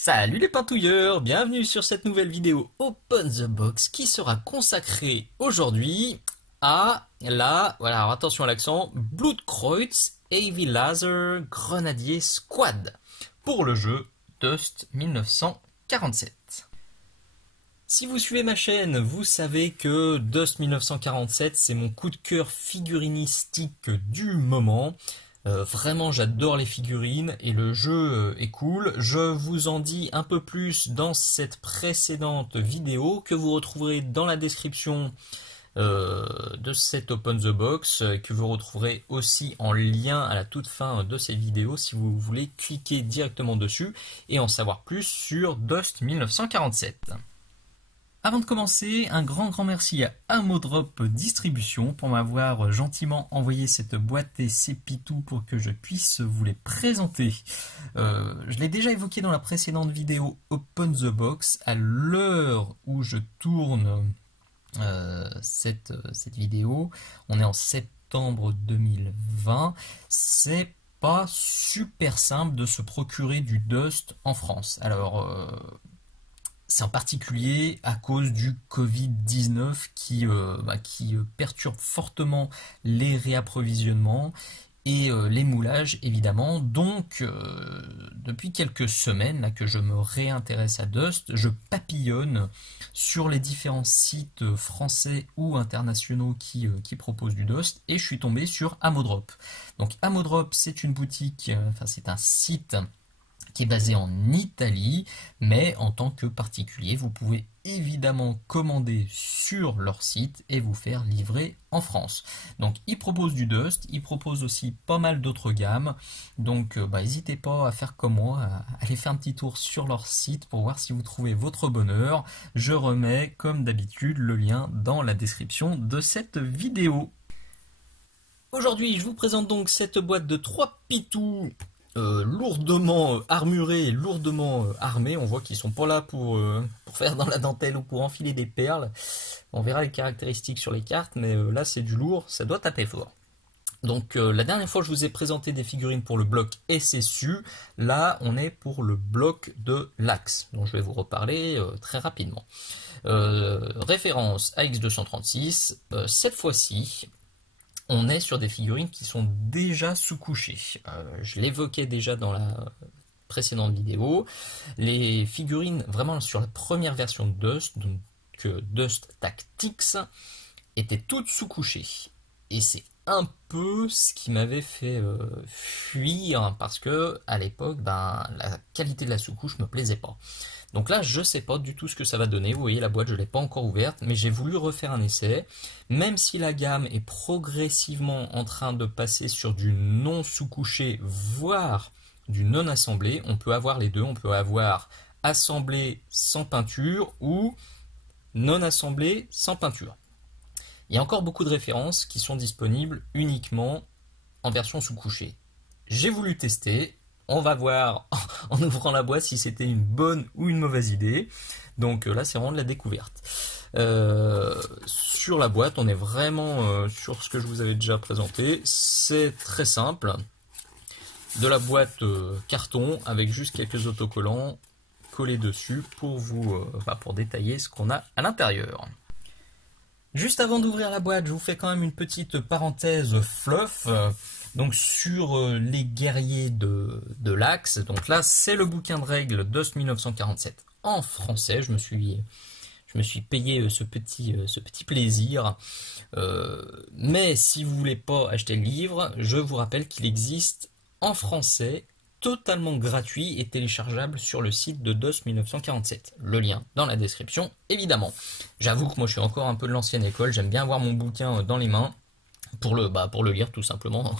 Salut les pintouilleurs, bienvenue sur cette nouvelle vidéo Open the Box qui sera consacrée aujourd'hui à voilà, alors attention à l'accent, Blutkreuz Heavy Laser Grenadier Squad pour le jeu Dust 1947. Si vous suivez ma chaîne, vous savez que Dust 1947 c'est mon coup de cœur figurinistique du moment. Vraiment j'adore les figurines et le jeu est cool. Je vous en dis un peu plus dans cette précédente vidéo que vous retrouverez dans la description de cette Open the Box, que vous retrouverez aussi en lien à la toute fin de cette vidéo si vous voulez cliquer directement dessus et en savoir plus sur Dust 1947. Avant de commencer, un grand merci à Amodrop Distribution pour m'avoir gentiment envoyé cette boîte et ces pitous pour que je puisse vous les présenter. Je l'ai déjà évoqué dans la précédente vidéo Open the Box. À l'heure où je tourne cette vidéo, on est en septembre 2020, c'est pas super simple de se procurer du Dust en France. Alors c'est en particulier à cause du Covid-19 qui perturbe fortement les réapprovisionnements et les moulages évidemment. Donc depuis quelques semaines là, que je me réintéresse à Dust, je papillonne sur les différents sites français ou internationaux qui proposent du Dust et je suis tombé sur Amodrop. Donc Amodrop c'est une boutique, c'est un site qui est basé en Italie, mais en tant que particulier, vous pouvez évidemment commander sur leur site et vous faire livrer en France. Donc ils proposent du Dust, ils proposent aussi pas mal d'autres gammes, donc n'hésitez pas à faire comme moi, à aller faire un petit tour sur leur site pour voir si vous trouvez votre bonheur. Je remets comme d'habitude le lien dans la description de cette vidéo. Aujourd'hui je vous présente donc cette boîte de 3 pitous lourdement armurés et lourdement armés. On voit qu'ils sont pas là pour faire dans la dentelle ou pour enfiler des perles. On verra les caractéristiques sur les cartes, mais là c'est du lourd, ça doit taper fort. Donc la dernière fois je vous ai présenté des figurines pour le bloc SSU, là on est pour le bloc de l'Axe, dont je vais vous reparler très rapidement. Référence AX236, cette fois-ci on est sur des figurines qui sont déjà sous-couchées. Je l'évoquais déjà dans la précédente vidéo. Les figurines, vraiment sur la première version de Dust, donc Dust Tactics, étaient toutes sous-couchées. Et c'est un peu ce qui m'avait fait fuir, parce que à l'époque, la qualité de la sous-couche me plaisait pas. Donc là, je sais pas du tout ce que ça va donner. Vous voyez, la boîte, je l'ai pas encore ouverte, mais j'ai voulu refaire un essai. Même si la gamme est progressivement en train de passer sur du non sous-couché, voire du non assemblé, on peut avoir les deux. On peut avoir assemblé sans peinture ou non assemblé sans peinture. Il y a encore beaucoup de références qui sont disponibles uniquement en version sous-couchée. J'ai voulu tester. On va voir en ouvrant la boîte si c'était une bonne ou une mauvaise idée. Donc là, c'est vraiment de la découverte. Sur la boîte, on est vraiment sur ce que je vous avais déjà présenté. C'est très simple. De la boîte carton avec juste quelques autocollants collés dessus pour pour détailler ce qu'on a à l'intérieur. Juste avant d'ouvrir la boîte, je vous fais quand même une petite parenthèse fluff. Donc sur les guerriers de l'Axe, donc là c'est le bouquin de règles Dust 1947 en français. Je me suis payé ce petit plaisir. Mais si vous voulez pas acheter le livre, je vous rappelle qu'il existe en français, totalement gratuit et téléchargeable sur le site de Dust 1947. Le lien dans la description, évidemment. J'avoue que moi je suis encore un peu de l'ancienne école, j'aime bien avoir mon bouquin dans les mains pour le lire tout simplement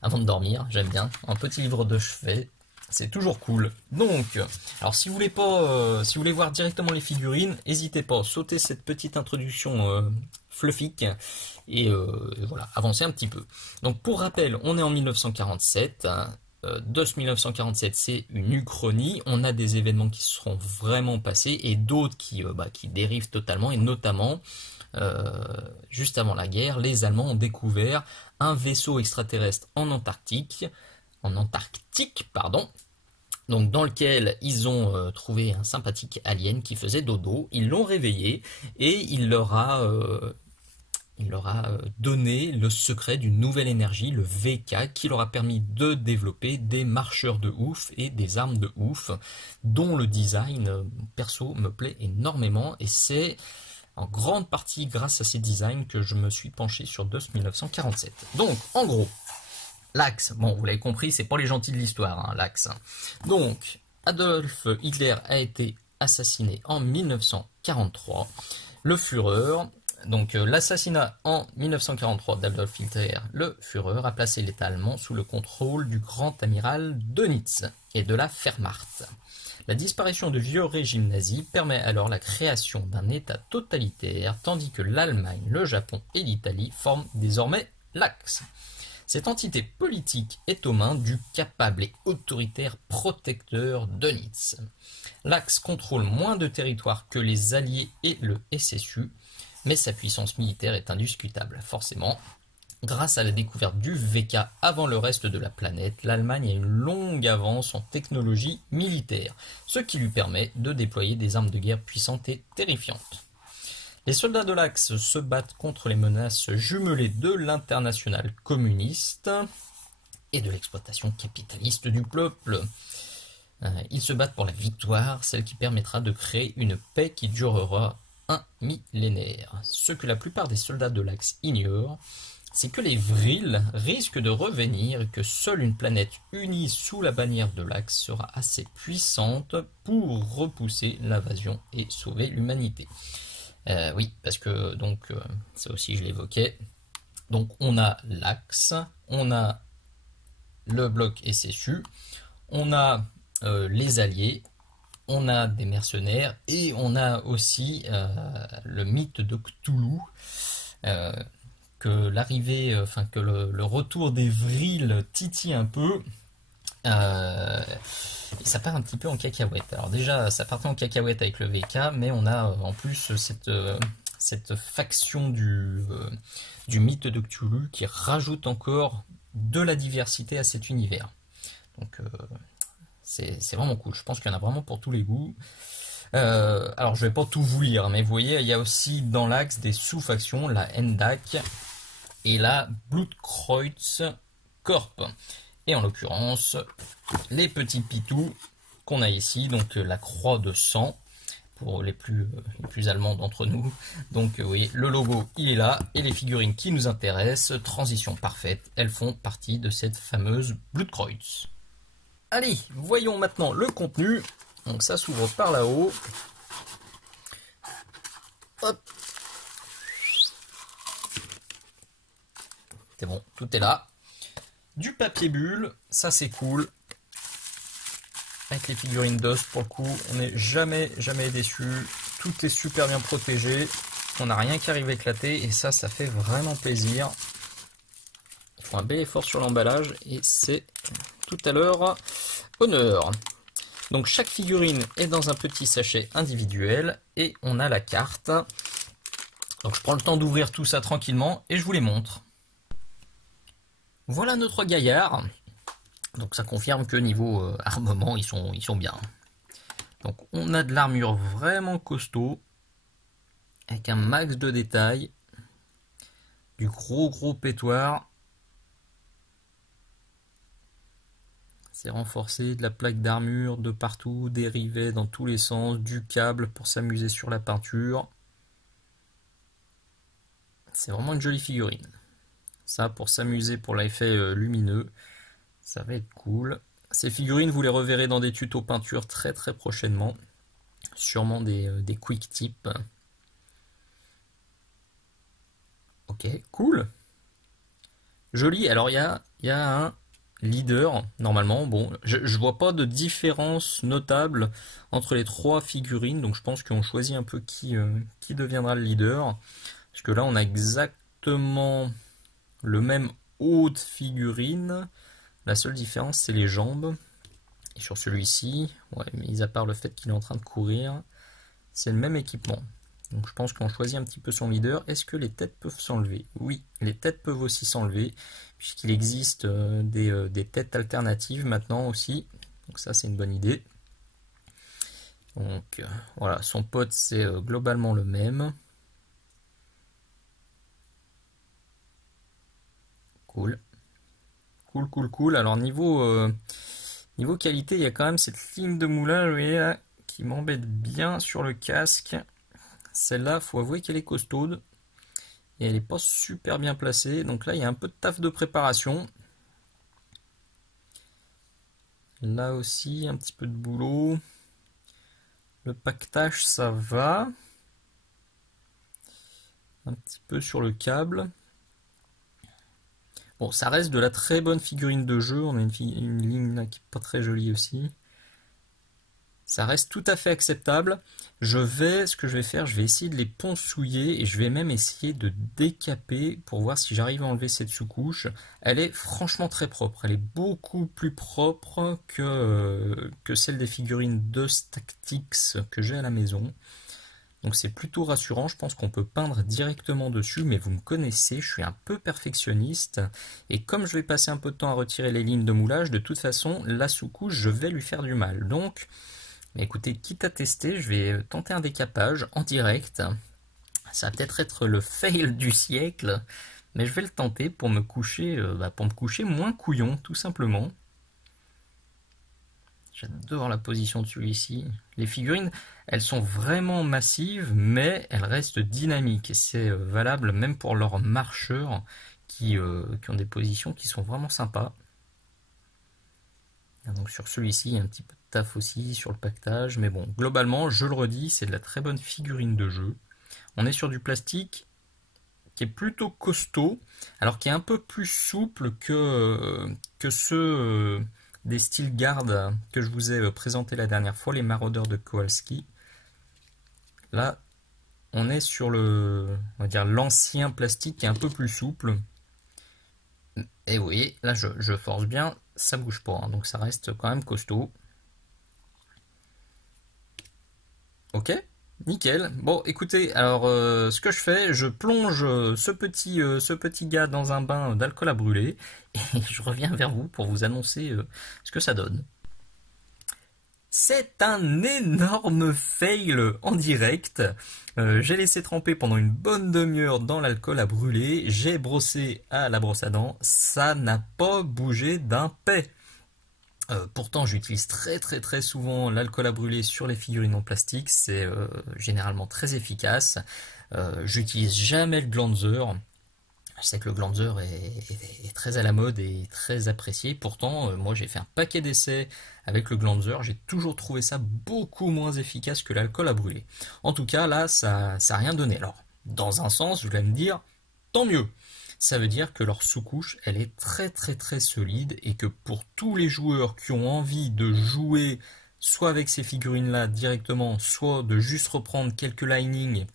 avant de dormir. J'aime bien un petit livre de chevet, c'est toujours cool. Donc, alors si vous voulez voir directement les figurines, n'hésitez pas, sautez cette petite introduction fluffique et voilà, avancez un petit peu. Donc pour rappel, on est en 1947. Dust 1947, c'est une uchronie. On a des événements qui seront vraiment passés et d'autres qui dérivent totalement, et notamment juste avant la guerre, les Allemands ont découvert un vaisseau extraterrestre en Antarctique, donc dans lequel ils ont trouvé un sympathique alien qui faisait dodo, ils l'ont réveillé et il leur a donné le secret d'une nouvelle énergie, le VK, qui leur a permis de développer des marcheurs de ouf et des armes de ouf, dont le design, perso, me plaît énormément, et c'est en grande partie grâce à ces designs que je me suis penché sur DOS 1947. Donc, en gros, l'Axe, bon, vous l'avez compris, c'est pas les gentils de l'histoire, hein, l'Axe. Donc, Adolf Hitler a été assassiné en 1943. Le Führer, donc l'assassinat en 1943 d'Adolf Hitler, le Führer, a placé l'État allemand sous le contrôle du grand amiral Dönitz et de la Wehrmacht. La disparition du vieux régime nazi permet alors la création d'un État totalitaire, tandis que l'Allemagne, le Japon et l'Italie forment désormais l'Axe. Cette entité politique est aux mains du capable et autoritaire protecteur Dönitz. L'Axe contrôle moins de territoire que les Alliés et le SSU, mais sa puissance militaire est indiscutable, forcément. Grâce à la découverte du VK avant le reste de la planète, l'Allemagne a une longue avance en technologie militaire, ce qui lui permet de déployer des armes de guerre puissantes et terrifiantes. Les soldats de l'Axe se battent contre les menaces jumelées de l'internationale communiste et de l'exploitation capitaliste du peuple. Ils se battent pour la victoire, celle qui permettra de créer une paix qui durera un millénaire. Ce que la plupart des soldats de l'Axe ignorent, c'est que les Vrils risquent de revenir et que seule une planète unie sous la bannière de l'Axe sera assez puissante pour repousser l'invasion et sauver l'humanité. Oui, parce que, donc, ça aussi je l'évoquais, donc on a l'Axe, on a le bloc SSU, on a les Alliés, on a des mercenaires, et on a aussi le mythe de Cthulhu, que l'arrivée, enfin que le retour des Vrils titille un peu, et ça part un petit peu en cacahuète. Alors déjà, ça partait en cacahuète avec le VK, mais on a en plus cette faction du mythe de Cthulhu qui rajoute encore de la diversité à cet univers. Donc c'est vraiment cool. Je pense qu'il y en a vraiment pour tous les goûts. Alors je vais pas tout vous lire, mais vous voyez, il y a aussi dans l'Axe des sous-factions, la NDAC et la Blutkreuz Corp. Et en l'occurrence, les petits pitous qu'on a ici, donc la croix de sang, pour les plus allemands d'entre nous. Donc oui, le logo, il est là, et les figurines qui nous intéressent, transition parfaite, elles font partie de cette fameuse Blutkreuz. Allez, voyons maintenant le contenu. Donc ça s'ouvre par là-haut. Hop. C'est bon, tout est là. Du papier bulle, ça c'est cool. Avec les figurines d'os, pour le coup, on n'est jamais déçu. Tout est super bien protégé. On n'a rien qui arrive à éclater et ça fait vraiment plaisir. Ils font un bel effort sur l'emballage et c'est tout à leur honneur. Donc chaque figurine est dans un petit sachet individuel et on a la carte. Donc je prends le temps d'ouvrir tout ça tranquillement et je vous les montre. Voilà nos trois gaillards. Donc ça confirme que niveau armement, ils sont bien. Donc on a de l'armure vraiment costaud, avec un max de détails, du gros pétoire. C'est renforcé, de la plaque d'armure de partout, des rivets dans tous les sens, du câble pour s'amuser sur la peinture. C'est vraiment une jolie figurine. Ça, pour s'amuser pour l'effet lumineux, ça va être cool. Ces figurines, vous les reverrez dans des tutos peinture très prochainement. Sûrement des quick tips. Ok, cool. Joli. Alors, il y a un leader, normalement. Bon, je vois pas de différence notable entre les trois figurines. Donc, je pense qu'on choisit un peu qui deviendra le leader. Parce que là, on a exactement le même haut de figurine. La seule différence, c'est les jambes. Et sur celui-ci, ouais, mis à part le fait qu'il est en train de courir, c'est le même équipement. Donc je pense qu'on choisit un petit peu son leader. Est-ce que les têtes peuvent s'enlever? Oui, les têtes peuvent aussi s'enlever, puisqu'il existe des têtes alternatives maintenant aussi. Donc ça c'est une bonne idée. Donc voilà, son pote c'est globalement le même. Cool. Cool, cool, cool. Alors niveau qualité, il y a quand même cette ligne de moulage, vous voyez là, qui m'embête bien sur le casque. Celle-là, faut avouer qu'elle est costaude. Et elle n'est pas super bien placée. Donc là, il y a un peu de taf de préparation. Là aussi, un petit peu de boulot. Le paquetage, ça va. Un petit peu sur le câble. Bon, ça reste de la très bonne figurine de jeu. On a une ligne là qui n'est pas très jolie aussi. Ça reste tout à fait acceptable. Ce que je vais faire, je vais essayer de les ponçouiller et je vais même essayer de décaper pour voir si j'arrive à enlever cette sous-couche. Elle est franchement très propre. Elle est beaucoup plus propre que celle des figurines de Tactics que j'ai à la maison. Donc c'est plutôt rassurant, je pense qu'on peut peindre directement dessus, mais vous me connaissez, je suis un peu perfectionniste, et comme je vais passer un peu de temps à retirer les lignes de moulage, de toute façon, la sous-couche, je vais lui faire du mal. Donc, écoutez, quitte à tester, je vais tenter un décapage en direct. Ça va peut-être être le fail du siècle, mais je vais le tenter pour me coucher moins couillon, tout simplement. J'adore la position de celui-ci. Les figurines, elles sont vraiment massives, mais elles restent dynamiques. Et c'est valable même pour leurs marcheurs qui ont des positions qui sont vraiment sympas. Donc sur celui-ci, il y a un petit peu de taf aussi sur le paquetage. Mais bon, globalement, je le redis, c'est de la très bonne figurine de jeu. On est sur du plastique qui est plutôt costaud, alors qui est un peu plus souple que ceux des Steel Guard que je vous ai présenté la dernière fois, les maraudeurs de Kowalski. Là, on est sur on va dire l'ancien plastique qui est un peu plus souple. Et vous voyez, là je force bien, ça bouge pas, hein, donc ça reste quand même costaud. Ok, nickel. Bon, écoutez, alors ce que je fais, je plonge ce petit gars dans un bain d'alcool à brûler et je reviens vers vous pour vous annoncer ce que ça donne. C'est un énorme fail en direct. J'ai laissé tremper pendant une bonne demi-heure dans l'alcool à brûler. J'ai brossé à la brosse à dents. Ça n'a pas bougé d'un pet. Pourtant, j'utilise très souvent l'alcool à brûler sur les figurines en plastique. C'est généralement très efficace. J'utilise jamais le Glanzer. Je sais que le Glanzer est très à la mode et très apprécié. Pourtant, moi j'ai fait un paquet d'essais avec le Glanzer. J'ai toujours trouvé ça beaucoup moins efficace que l'alcool à brûler. En tout cas, là, ça n'a rien donné. Alors, dans un sens, vous allez me dire, tant mieux. Ça veut dire que leur sous-couche, elle est très solide et que pour tous les joueurs qui ont envie de jouer soit avec ces figurines-là directement, soit de juste reprendre quelques linings,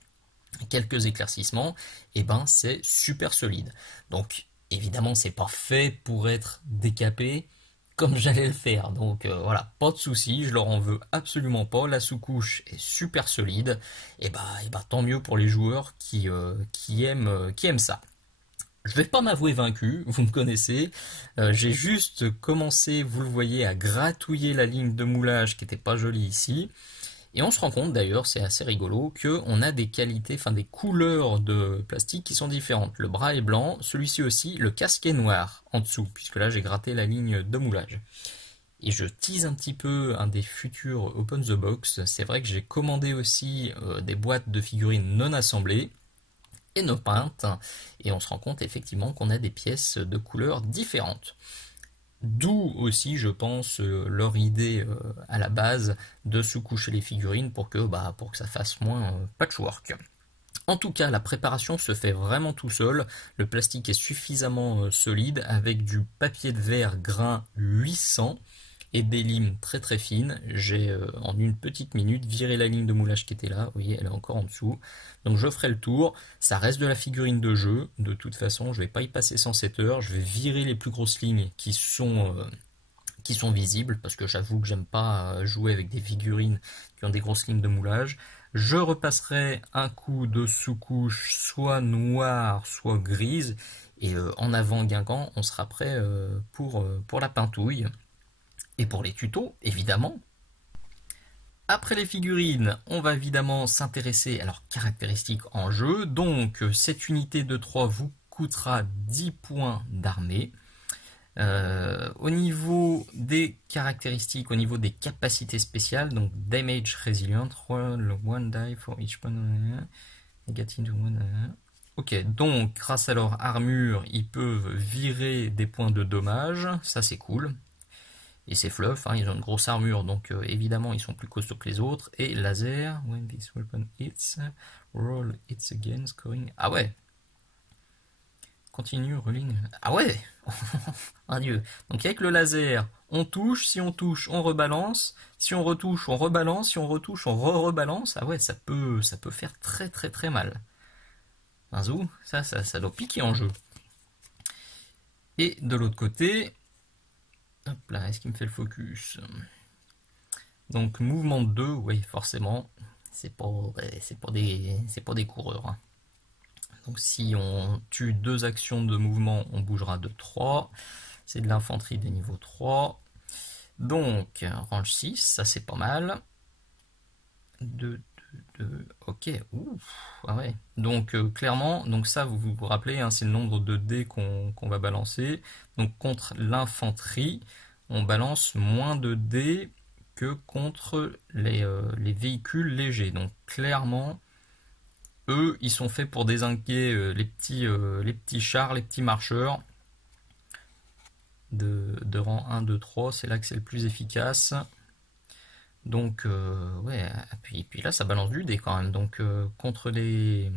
quelques éclaircissements, et ben c'est super solide. Donc évidemment c'est pas fait pour être décapé comme j'allais le faire, donc voilà, pas de souci, je leur en veux absolument pas, la sous-couche est super solide, et bah tant mieux pour les joueurs qui aiment ça. Je vais pas m'avouer vaincu, vous me connaissez, j'ai juste commencé, vous le voyez, à gratouiller la ligne de moulage qui était pas jolie ici. Et on se rend compte d'ailleurs, c'est assez rigolo, qu'on a des qualités, enfin des couleurs de plastique qui sont différentes. Le bras est blanc, celui-ci aussi, le casque est noir en dessous, puisque là j'ai gratté la ligne de moulage. Et je tease un petit peu un des futurs Open the Box. C'est vrai que j'ai commandé aussi des boîtes de figurines non assemblées et non peintes, et on se rend compte effectivement qu'on a des pièces de couleurs différentes. D'où aussi, je pense, leur idée à la base de sous-coucher les figurines pour que ça fasse moins patchwork. En tout cas, la préparation se fait vraiment tout seul. Le plastique est suffisamment solide avec du papier de verre grain 800 et des limes très fines. J'ai en une petite minute viré la ligne de moulage qui était là. Vous voyez, elle est encore en dessous. Donc je ferai le tour. Ça reste de la figurine de jeu. De toute façon, je ne vais pas y passer 107 heures. Je vais virer les plus grosses lignes qui sont visibles parce que j'avoue que j'aime pas jouer avec des figurines qui ont des grosses lignes de moulage. Je repasserai un coup de sous-couche soit noire, soit grise. Et en avant Guingamp, on sera prêt pour la peintouille. et pour les tutos, évidemment. Après les figurines, on va évidemment s'intéresser à leurs caractéristiques en jeu. Donc, cette unité de 3 vous coûtera 10 points d'armée. Au niveau des caractéristiques, au niveau des capacités spéciales, donc Damage Resilient, roll one die for each point, negative to one. Ok, donc grâce à leur armure, ils peuvent virer des points de dommage, ça c'est cool. Et c'est fluff, hein, ils ont une grosse armure, donc évidemment ils sont plus costauds que les autres. Et laser, when this weapon hits, roll hits again, scoring. Ah ouais! Continue, rolling. Ah ouais! Un dieu. Donc avec le laser, on touche, si on touche, on rebalance. Si on retouche, on rebalance. Si on retouche, on rebalance. Ah ouais, ça peut faire très très très mal. Un zou, ça doit piquer en jeu. Et de l'autre côté, hop là, est-ce qu'il me fait le focus? Donc mouvement 2, oui, forcément, c'est pas des coureurs. Hein. Donc si on tue 2 actions de mouvement, on bougera de 3. C'est de l'infanterie des niveaux 3. Donc, range 6, ça c'est pas mal. 2, ok, ouf, ah ouais. Donc clairement, donc ça vous vous rappelez, hein, c'est le nombre de dés qu'on va balancer. Donc contre l'infanterie, on balance moins de dés que contre les véhicules légers. Donc clairement, eux, ils sont faits pour désinguer les petits chars, les petits marcheurs. De rang 1, 2, 3, c'est là que c'est le plus efficace. Donc, ouais, puis là, ça balance du dé quand même. Donc, contre les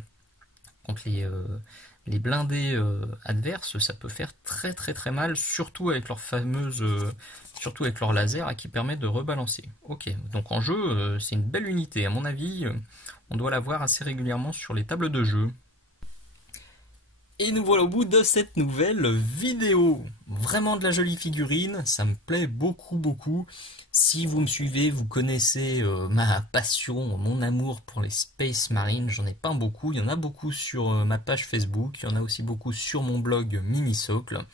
blindés adverses, ça peut faire très très très mal, surtout avec leur surtout avec leur laser qui permet de rebalancer. Ok, donc en jeu, c'est une belle unité. À mon avis, on doit la voir assez régulièrement sur les tables de jeu. Et nous voilà au bout de cette nouvelle vidéo. Vraiment de la jolie figurine, ça me plaît beaucoup beaucoup. Si vous me suivez, vous connaissez ma passion, mon amour pour les Space Marines. J'en ai peint beaucoup, il y en a beaucoup sur ma page Facebook, il y en a aussi beaucoup sur mon blog Minisocle.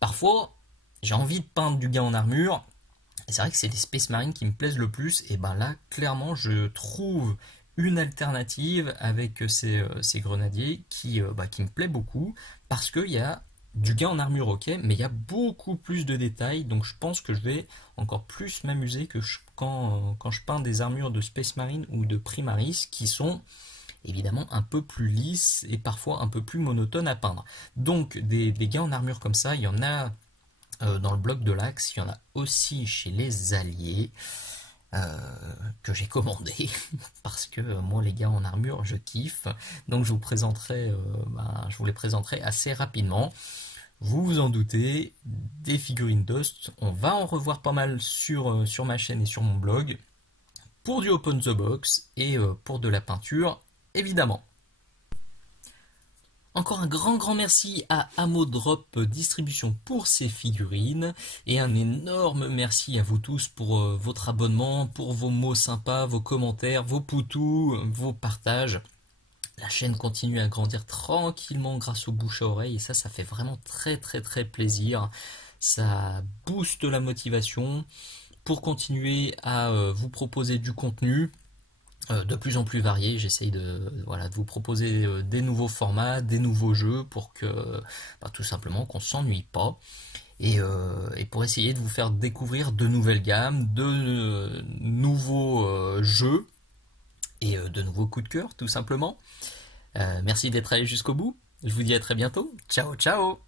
Parfois, j'ai envie de peindre du gars en armure, et c'est vrai que c'est les Space Marines qui me plaisent le plus, et ben là, clairement, je trouve une alternative avec ces grenadiers qui me plaît beaucoup parce qu'il y a du gain en armure, ok, mais il y a beaucoup plus de détails, donc je pense que je vais encore plus m'amuser que quand je peins des armures de Space Marine ou de Primaris qui sont évidemment un peu plus lisses et parfois un peu plus monotones à peindre. Donc des gains en armure comme ça, il y en a dans le bloc de l'Axe, il y en a aussi chez les Alliés. Que j'ai commandé parce que moi les gars en armure je kiffe, donc je vous les présenterai assez rapidement. Vous vous en doutez, des figurines Dust, on va en revoir pas mal sur ma chaîne et sur mon blog pour du Open the Box et pour de la peinture évidemment. Encore un grand merci à Amodrop Distribution pour ces figurines et un énorme merci à vous tous pour votre abonnement, pour vos mots sympas, vos commentaires, vos poutous, vos partages. La chaîne continue à grandir tranquillement grâce au bouche à oreille et ça fait vraiment très plaisir. Ça booste la motivation pour continuer à vous proposer du contenu de plus en plus varié. J'essaye de vous proposer des nouveaux formats, des nouveaux jeux pour que tout simplement qu'on s'ennuie pas et pour essayer de vous faire découvrir de nouvelles gammes, de nouveaux jeux et de nouveaux coups de cœur tout simplement. Merci d'être allé jusqu'au bout. Je vous dis à très bientôt. Ciao ciao.